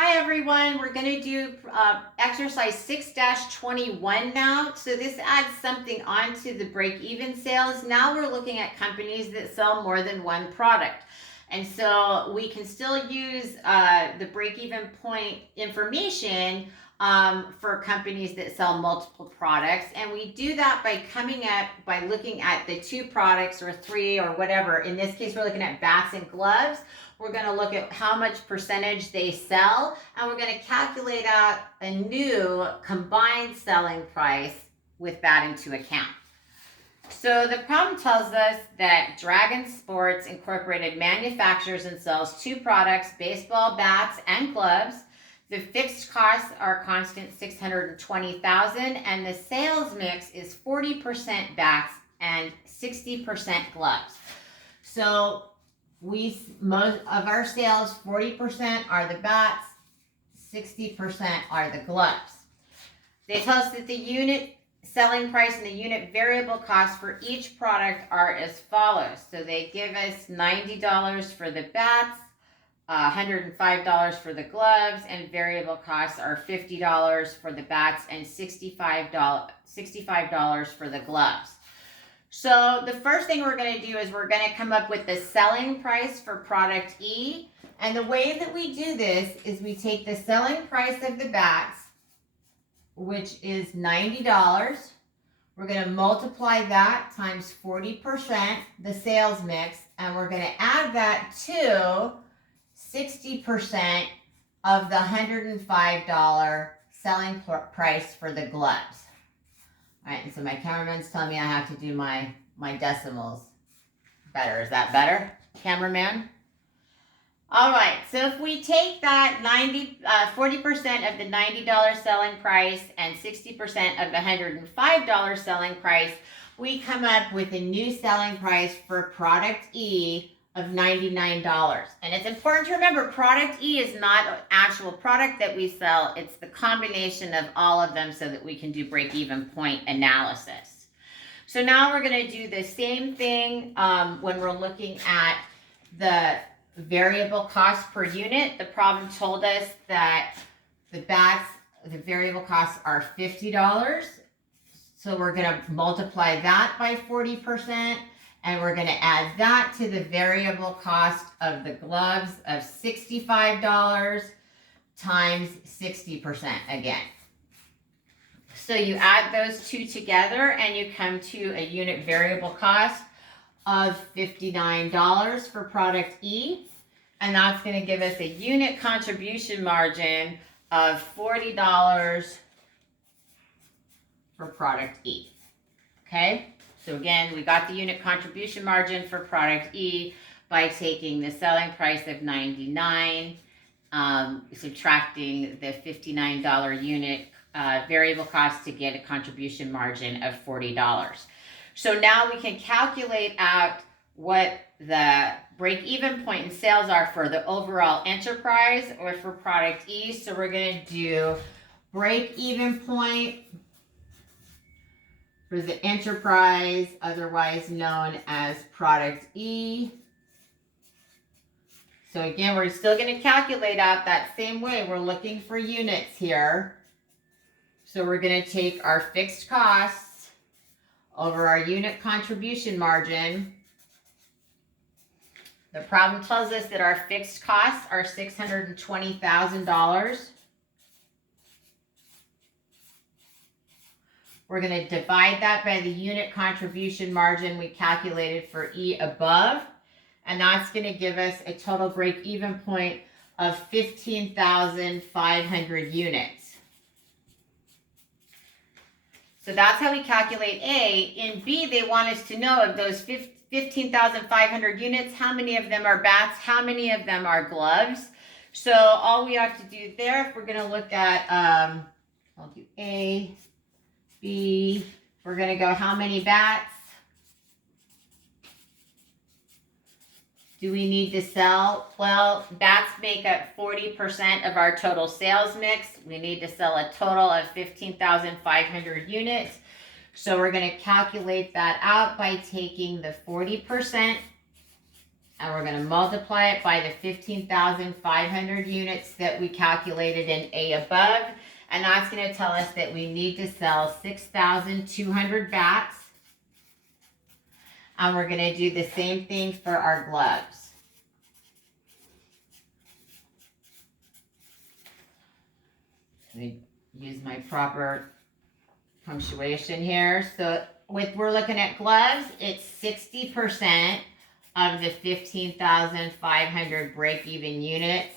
Hi everyone, we're going to do exercise 6-21 now. So this adds something onto the break-even sales. Now we're looking at companies that sell more than one product. And so we can still use the break-even point information for companies that sell multiple products. And we do that by looking at the 2 products or 3 or whatever. In this case, we're looking at bats and gloves. We're going to look at how much percentage they sell, and we're going to calculate out a new combined selling price with that into account. So the problem tells us that Dragon Sports Incorporated manufactures and sells 2 products, baseball bats and gloves. The fixed costs are constant $620,000, and the sales mix is 40% bats and 60% gloves. So most of our sales, 40% are the bats, 60% are the gloves. They tell us that the unit selling price and the unit variable cost for each product are as follows. So they give us $90 for the bats, $105 for the gloves, and variable costs are $50 for the bats and $65 for the gloves. So the first thing we're going to do is we're going to come up with the selling price for product E. And the way that we do this is we take the selling price of the bats, which is $90. We're going to multiply that times 40%, the sales mix, and we're going to add that to 60% of the $105 selling price for the gloves. All right, and so my cameraman's telling me I have to do my decimals better. Is that better, cameraman? All right, so if we take that 40% of the $90 selling price and 60% of the $105 selling price, we come up with a new selling price for product E of $99. And it's important to remember product E is not an actual product that we sell. It's the combination of all of them so that we can do break-even point analysis. So now we're going to do the same thing when we're looking at the variable cost per unit. The problem told us that the bats, the variable costs are $50. So we're going to multiply that by 40%. And we're going to add that to the variable cost of the gloves of $65 times 60% again. So you add those 2 together and you come to a unit variable cost of $59 for product E. And that's going to give us a unit contribution margin of $40 for product E. Okay? So again, we got the unit contribution margin for product E by taking the selling price of $99, subtracting the $59 unit variable cost to get a contribution margin of $40. So now we can calculate out what the break-even point in sales are for the overall enterprise or for product E. So we're going to do break-even point for the enterprise, otherwise known as product E. So again, we're still going to calculate out that same way. We're looking for units here. So we're going to take our fixed costs over our unit contribution margin. The problem tells us that our fixed costs are $620,000. We're going to divide that by the unit contribution margin we calculated for E above, and that's going to give us a total break-even point of 15,500 units. So that's how we calculate A. In B, they want us to know of those 15,500 units, how many of them are bats, how many of them are gloves. So all we have to do there, if we're going to look at, I'll do A, B, we're going to go how many bats do we need to sell? Well, bats make up 40% of our total sales mix. We need to sell a total of 15,500 units. So we're going to calculate that out by taking the 40% and we're going to multiply it by the 15,500 units that we calculated in A above, and that's going to tell us that we need to sell 6,200 bats. And we're going to do the same thing for our gloves. Let me use my proper punctuation here. So we're looking at gloves, it's 60% of the 15,500 break-even units.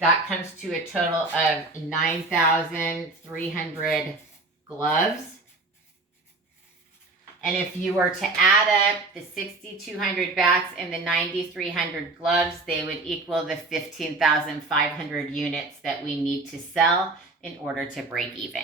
That comes to a total of 9,300 gloves. And if you were to add up the 6,200 bats and the 9,300 gloves, they would equal the 15,500 units that we need to sell in order to break even.